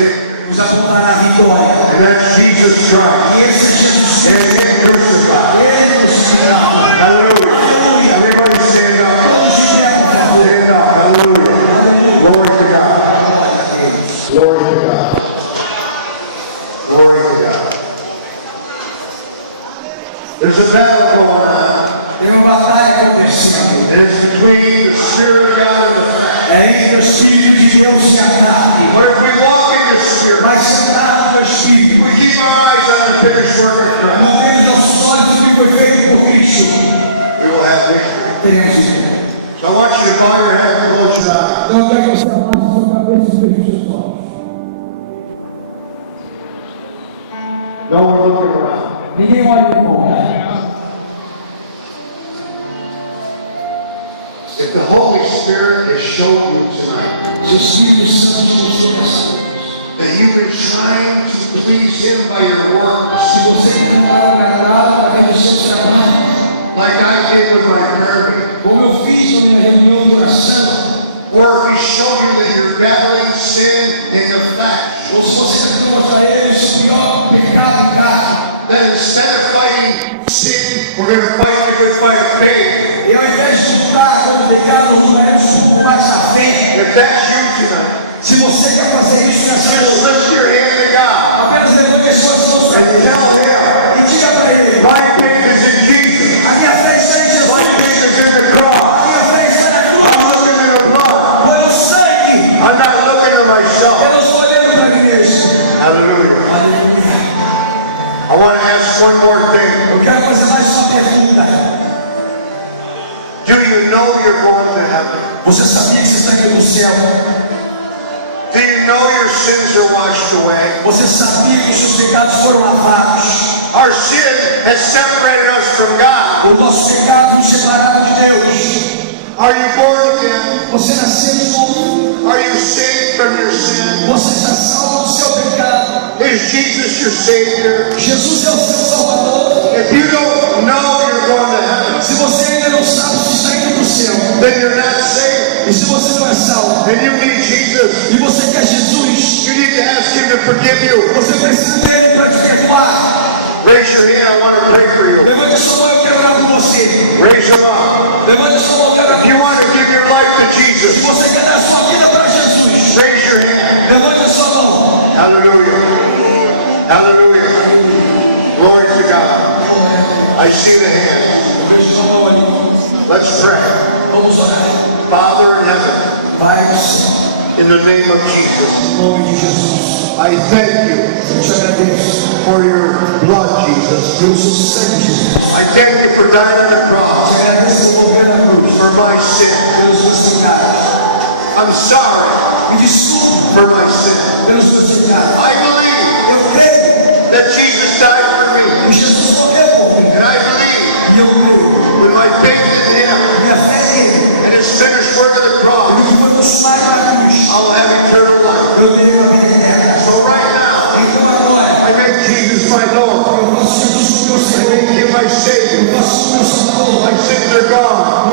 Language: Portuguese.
victory. nos apontará a vitória. And that's Jesus Christ. E esse é Jesus And Cristo. Him crucified. Ele nos crucificado. Hallelujah. Everybody stand up. Todos de pé, por favor. Stand up. Hallelujah. Glory to God. Glory to God. Glory to God. There's a battle going on. Tem uma batalha acontecendo. And it's between the Spirit of God and the flesh. É entre o Espírito de Deus e a carne. But if we walk in the Spirit, Mas sentado no Espírito, we keep our eyes on the finished work of Christ, mantendo nossos olhos no que foi feito por Cristo, we will have victory. teremos vitória. So I want you to bow your head and close your eyes. Então eu quero que você abaixe sua cabeça e feche seus olhos. No one looking around. Ninguém olha em volta. If the Holy Spirit has shown you tonight Se o Espírito Santo te mostrou nessa noite, that you've been trying to please Him by your works, se você tem tentado agradar através do seu trabalho, like I did with my prayer meeting, como eu fiz na minha reunião de oração, or if He showed you that you're battling sin in the flesh, ou se você tentou mostrar a ele o pior pecado em carne, that instead of fighting sin, we're going to fight the good fight of faith. e ao invés de lutar contra o pecado, nós lutaremos um pouco mais à frente. If that's you tonight, Se você quer fazer isso nessa just noite, lift your hand to God apenas levante as suas mãos para and Deus tell Him, e diga para ele: my faith is in Jesus. a minha fé está em My Jesus, faith is in the cross. a minha fé está na cruz, I'm looking at the blood. pelo sangue. I'm not looking at myself. Eu não estou olhando para mim mesmo. Hallelujah. Aleluia. I want to ask one more thing. Eu quero fazer mais uma pergunta. Do you know you're going to heaven? Você sabia que você está indo no céu? Do you know your sins are washed away? Você sabia que os seus pecados foram lavados? Our sin has separated us from God. O nosso pecado nos separava de Deus. Are you born again? Você nasceu de novo. Are you saved from your sin? Você está salvo do seu pecado. Is Jesus your Savior? Jesus é o seu Salvador. If you don't know you're going to heaven, Se você ainda não sabe se está indo para o céu, then you're not saved. e se você não é salvo, And you need Jesus. e você quer Jesus, You need to ask Him to forgive you. você precisa dele para te perdoar. Raise your hand. I want to pray for you. Levante a sua mão, eu quero orar por você. Raise them up. Levante a sua mão, eu quero orar If por you você. want to give your life to Se Jesus, você quer dar a sua vida para Jesus, raise your hand. levante a sua mão. Hallelujah. Hallelujah. Glory to God. I see the hand. Eu vejo sua mão ali. Let's pray. Vamos orar. Father in heaven, Pai do céu, in the name of Jesus, em nome de Jesus, I thank you eu te agradeço for your blood, Jesus. pelo seu sangue, Jesus. I thank you for dying on the Te cross agradeço por morrer na cruz, for my sin. pelos meus pecados. I'm sorry Me desculpe for my sin. pelos meus pecados. I believe Eu creio that Jesus died for me. que Jesus morreu por mim. And I believe E eu creio with my faith in Him minha fé nele. and His finished work of the E cross, que foi consumado na cruz. I'll have eternal life. Eu tenho uma vida eterna. So right now, Então agora, I make Jesus my Lord. eu faço Jesus como meu I Senhor. make Him my Savior. Eu faço como meu Salvador. My sins are gone.